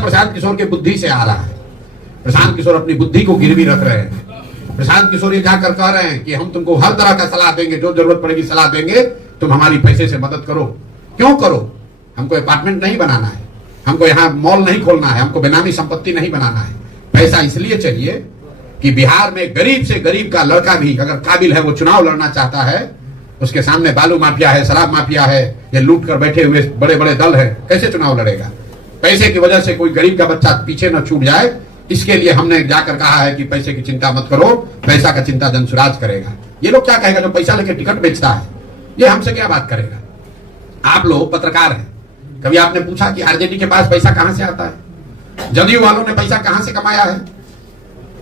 पैसा प्रशांत किशोर की बुद्धि से आ रहा है। प्रशांत किशोर अपनी बुद्धि को गिरवी रख रहे हैं। प्रशांत किशोर ये जाकर कह रहे हैं कि हम तुमको हर तरह का सलाह देंगे, जो जरूरत पड़ेगी सलाह देंगे, तुम हमारी पैसे से मदद करो। क्यों करो? हमको अपार्टमेंट नहीं बनाना है, हमको यहाँ मॉल नहीं खोलना है, हमको बेनामी संपत्ति नहीं बनाना है। पैसा इसलिए चाहिए कि बिहार में गरीब से गरीब का लड़का भी अगर काबिल है, वो चुनाव लड़ना चाहता है, उसके सामने बालू माफिया है, शराब माफिया है, ये लूट कर बैठे हुए बड़े बड़े दल है, कैसे चुनाव लड़ेगा? पैसे की वजह से कोई गरीब का बच्चा पीछे न छूट जाए, इसके लिए हमने जाकर कहा है कि पैसे की चिंता मत करो, पैसा का चिंता जनसुराज करेगा। ये लोग क्या कहेगा जो पैसा लेके टिकट बेचता है, ये हमसे क्या बात करेगा? आप लोग पत्रकार हैं, कभी आपने पूछा कि आरजेडी के पास पैसा कहां से आता है? जदयू वालों ने पैसा कहां से कमाया है?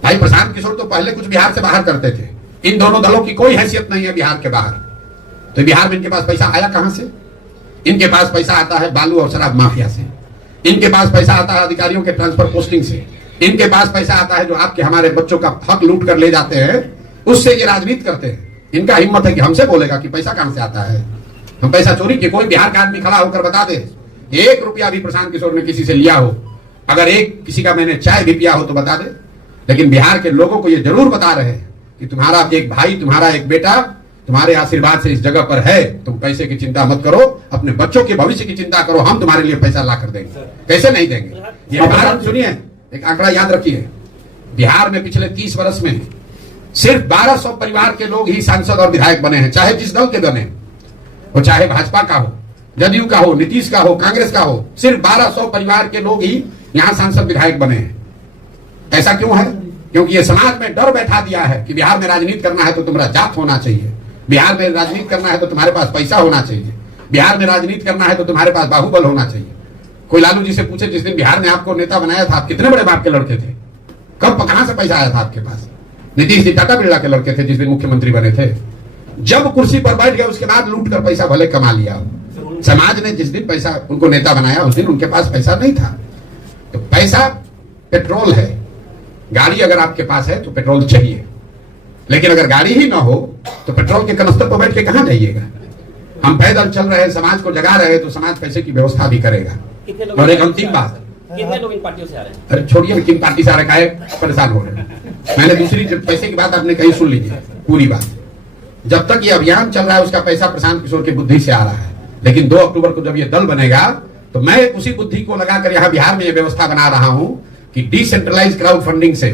भाई प्रशांत किशोर तो पहले कुछ बिहार से बाहर करते थे, इन दोनों दलों की कोई हैसियत नहीं है बिहार के बाहर, तो बिहार में इनके पास पैसा आया कहां से? इनके पास पैसा आता है बालू और शराब माफिया से, इनके पास पैसा आता है अधिकारियों के ट्रांसफर पोस्टिंग से, इनके पास पैसा आता है जो आपके हमारे बच्चों का हक लूट कर ले जाते हैं, उससे ये राजनीति करते हैं। इनका हिम्मत है कि हमसे बोलेगा कि पैसा कहां से आता है, हम पैसा चोरी किए। कोई बिहार का आदमी खड़ा होकर बता दे 1 रुपया भी प्रशांत किशोर ने किसी से लिया हो, अगर एक किसी का मैंने चाय भी पिया हो तो बता दे। लेकिन बिहार के लोगों को ये जरूर बता रहे हैं कि तुम्हारा एक भाई, तुम्हारा एक बेटा तुम्हारे आशीर्वाद से इस जगह पर है, तुम पैसे की चिंता मत करो, अपने बच्चों के भविष्य की चिंता करो, हम तुम्हारे लिए पैसा ला कर देंगे। कैसे नहीं देंगे? ये बिहार, सुनिए एक आंकड़ा याद रखिए, बिहार में पिछले 30 वर्ष में सिर्फ 1200 परिवार के लोग ही सांसद और विधायक बने हैं, चाहे जिस दल के बने, वो चाहे भाजपा का हो, जदयू का हो, नीतीश का हो, कांग्रेस का हो, सिर्फ 1200 परिवार के लोग ही यहाँ सांसद विधायक बने हैं। ऐसा क्यों है? क्योंकि ये समाज में डर बैठा दिया है कि बिहार में राजनीति करना है तो तुम्हारा जात होना चाहिए, बिहार में राजनीति करना है तो तुम्हारे पास पैसा होना चाहिए, बिहार में राजनीति करना है तो तुम्हारे पास बाहुबल होना चाहिए। कोई लालू जी से पूछे, जिस दिन बिहार ने आपको नेता बनाया था, आप कितने बड़े बाप के लड़के थे? कब कहां से पैसा आया था आपके पास? नीतीश जी टाटा बिरला के लड़के थे जिस दिन मुख्यमंत्री बने थे। जब कुर्सी पर बैठ गए उसके बाद लूट कर पैसा भले कमा लिया। समाज ने जिस दिन पैसा उनको नेता बनाया उस दिन उनके पास पैसा नहीं था। तो पैसा पेट्रोल है, गाड़ी अगर आपके पास है तो पेट्रोल चाहिए, लेकिन अगर गाड़ी ही ना हो तो पेट्रोल के कनस्तर पर बैठ के कहां जाइएगा? हम पैदल चल रहे हैं, समाज को जगा रहे हैं, तो समाज पैसे की व्यवस्था भी करेगा। और एक अंतिम बात, कितने लोग इन पार्टियों से आ रहे हैं? अरे छोड़िए किन पार्टी से आ रहे हैं, परेशान हो रहे हैं। मैंने दूसरी पैसे की बात आपने कहीं सुन लीजिए पूरी बात। जब तक ये अभियान चल रहा है उसका पैसा प्रशांत किशोर की बुद्धि से आ रहा है, लेकिन 2 अक्टूबर को जब ये दल बनेगा तो मैं उसी बुद्धि को लगाकर यहाँ बिहार में ये व्यवस्था बना रहा हूं कि डिसेंट्रलाइज क्राउड फंडिंग से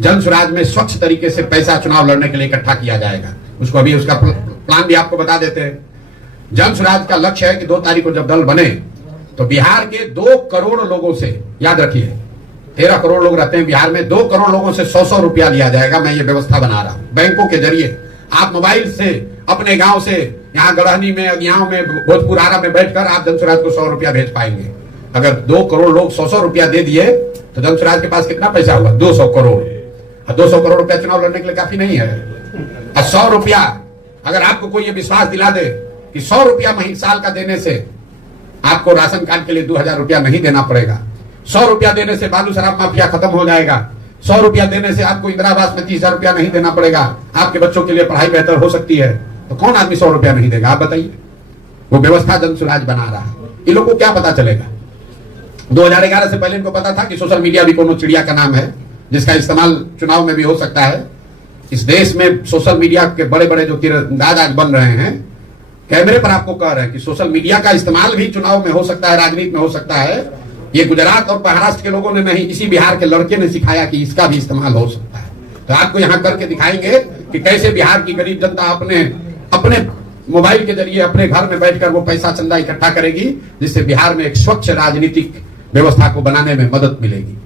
जन स्वराज में स्वच्छ तरीके से पैसा चुनाव लड़ने के लिए इकट्ठा किया जाएगा। उसको अभी उसका प्लान भी आपको बता देते हैं। जन स्वराज का लक्ष्य है कि 2 तारीख को जब दल बने तो बिहार के 2 करोड़ लोगों से, याद रखिए 13 करोड़ लोग रहते हैं बिहार में, 2 करोड़ लोगों से 100-100 रुपया लिया जाएगा। मैं ये व्यवस्था बना रहा हूं बैंकों के जरिए। आप मोबाइल से अपने गांव से यहाँ गढ़हनी में, अगियाओं में, भोजपुर आरा में बैठकर आप जन स्वराज को 100 रुपया भेज पाएंगे। अगर 2 करोड़ लोग 100-100 रुपया दे दिए तो जन स्वराज के पास कितना पैसा हुआ? 200 करोड़। 200 करोड़ रुपया चुनाव लड़ने के लिए काफी नहीं है। और 100 रुपया अगर आपको कोई ये विश्वास दिला दे कि 100 रुपया महीने साल का देने से आपको राशन कार्ड के लिए 2000 रुपया नहीं देना पड़ेगा, 100 रुपया देने से बालू शराब माफिया खत्म हो जाएगा, 100 रुपया देने से आपको इंदिरा आवास में 30,000 रुपया नहीं देना पड़ेगा, आपके बच्चों के लिए पढ़ाई बेहतर हो सकती है, तो कौन आदमी 100 रुपया नहीं देगा? आप बताइए। वो व्यवस्था जन स्वराज बना रहा है। इन लोगों को क्या पता चलेगा? 2011 से पहले इनको पता था कि सोशल मीडिया भी कोनो चिड़िया का नाम है जिसका इस्तेमाल चुनाव में भी हो सकता है। इस देश में सोशल मीडिया के बड़े बड़े जो तीरंदाज आज बन रहे हैं, कैमरे पर आपको कह रहे हैं कि सोशल मीडिया का इस्तेमाल भी चुनाव में हो सकता है, राजनीति में हो सकता है। ये गुजरात और महाराष्ट्र के लोगों ने नहीं, इसी बिहार के लड़के ने सिखाया कि इसका भी इस्तेमाल हो सकता है। तो आपको यहाँ करके दिखाएंगे कि कैसे बिहार की गरीब जनता अपने मोबाइल के जरिए अपने घर में बैठकर वो पैसा चंदा इकट्ठा करेगी, जिससे बिहार में एक स्वच्छ राजनीतिक व्यवस्था को बनाने में मदद मिलेगी।